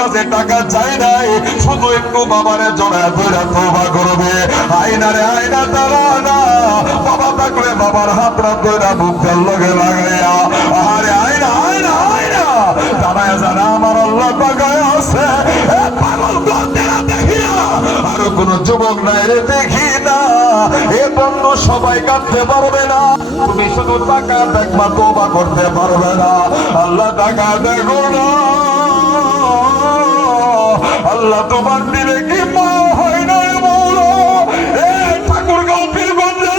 কাছে টাকা চাই নাই, শুধু একটু বাবারে জড়া ধরে তোবা করবে। আয়না রে আয়না দাঁড়ানা বাবা থাকলে বাবার হাতটা ধরে বুকের লগে লাগাইয়া আরে আয়না আয়না যারা আমার আল্লাহ আছে। আর কোন যুবক নাই রে দেখি না। এ সবাই কাটতে পারবে না, তুমি শুধু টাকা দেখবা তোবা করতে পারবে না। আল্লাহ টাকা দেখো না। আল্লাহ তোমার দিলে কি মা হয় না এ ঠাকুর গল্পের গঞ্জে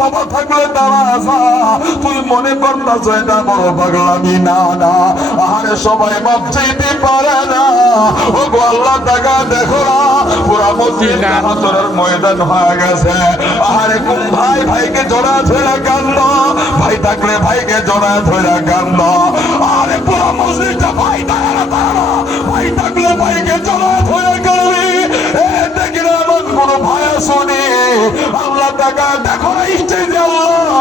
বাবা থাকলে তারা মনে করতাছ এটা বড় পাগলামি না না। আহারে সবাই মাপ চাইতে পারে না। ও গো আল্লাহ টাকা দেখো না, পুরা ময়দান হয়ে গেছে। আহারে ভাই, ভাইকে জড়া ধরে কান্দ? ভাই থাকলে ভাইকে জড়া ধরে কান্দ। আরে পুরা মসজিদটা ভাই দাঁড়ানো দাঁড়ানো ভাই থাকলে ভাইকে ধরে কান্দি। এ দেখি না এমন কোন ভাই শুনি আল্লাহ টাকা দেখো না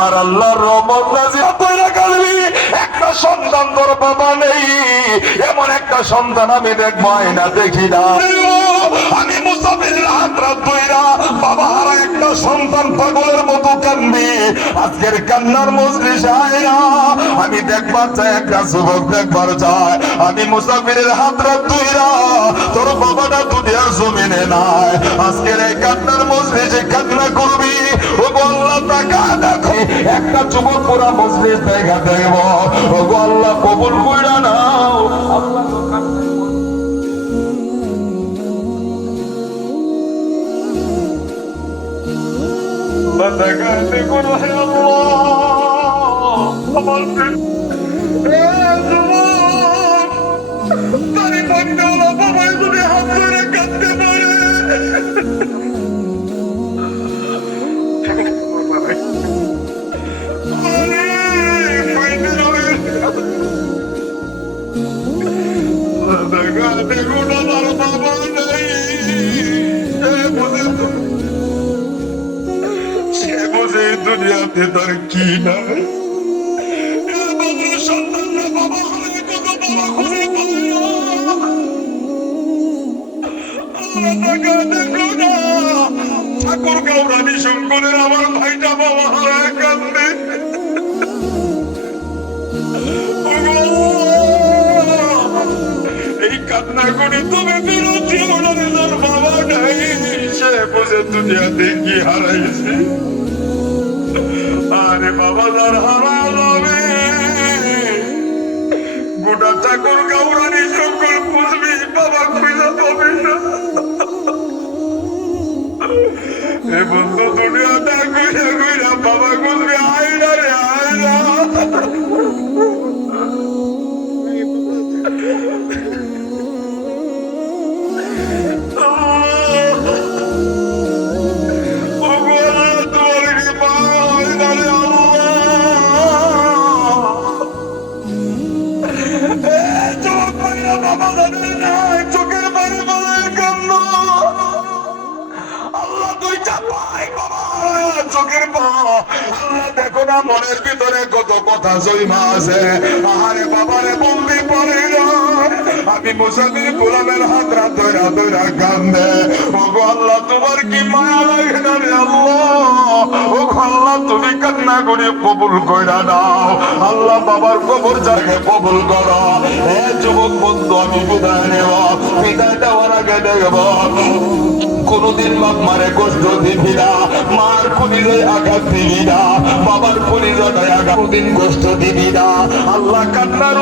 আমার আল্লাহর রহমত করবি একটা সন্তান তোর বাবা নেই। এমন একটা সন্তান আমি দেখব আয়না দেখি না। আমি হাত রাত বাবা হারা একটা সন্তান পাগলের মতো কান্দি। আজকের কান্নার মজলিস আয়না। আমি দেখবার চাই, একটা যুবক দেখবার চাই। আমি মুসাফিরের হাত রাত তোর বাবাটা জমিনে নাই। আজকের এই কান্নার কান্না করবি। ও আল্লাহ টাকা দেখো একটা যুবক পুরা মজলিস দেখা দেব। ও গো আল্লাহ কবুল কইরা নাও। আল্লাহ। যুবক আল্লাহ টাকা দেখো না। ঠাকুর গাউরানি শঙ্করের আমার ভাইটা বাবা হারায় কান্দে এই কান্না করে তুমি বিরোধী ওনারে তোর বাবা নাই। সে বুঝে দুনিয়াতে কি হারাইছে। আরে বাবা, তার হারাবে গোটা চাকর গাউরানি সকল খুঁজবি বাবা খুঁজে পাবে না। এ বন্ধু দুনিয়াটা ঘুরে ঘুরে বাবা চোখের দেখো না মনের ভিতরে কত কথা জৈমা আছে। আমি মুসাফির গোলামের হাত রাত ধরা কান্দে। ও গো আল্লাহ, তোমার কি মায়া লাগে না রে আল্লাহ? ও আল্লাহ, তুমি কান্না করে কবুল কইরা দাও আল্লাহ বাবার কবর জায়গায় কবুল করো। এ যুবক বন্ধু, আমি বিদায় নেব। বিদায় দেওয়ার আগে দেখব। কোনদিন বাপ মারে কষ্ট দিবি না। মার পরিচয় আঘাত দিবি না। বাবার পরিচয় আঘাত কোনদিন কষ্ট দিবি না। আল্লাহ কান্নার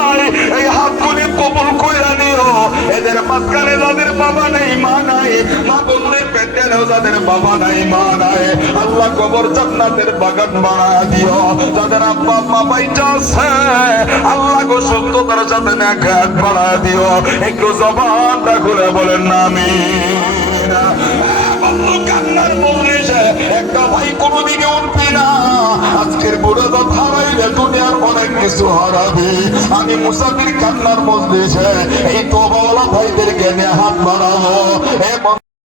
উসিলায় এই হাত করে কবুল কইরা নিও। এদের মাঝখানে যাদের বাবা নেই, মা নাই, মা বোনদের পেটেও যাদের বাবা নাই, মা নাই, আল্লাহ কবর জান্নাতের বাগান বানা দিও। যাদের আব্বা, আম্মা বাইচা আছে, আল্লাহ গো সুন্দর সাথে নাকাত বাড়া দিও। একটু জবানটা খুলে বলেন না আমি একটা ভাই কোনোদিকে উঠবি না। আজকের বুড়ো অনেক কিছু হারাবে। আমি মুসাফির কান্নার মজলিসে এই তোবাওয়ালা ভাইদেরকে নিয়ে হাত বাড়াবো।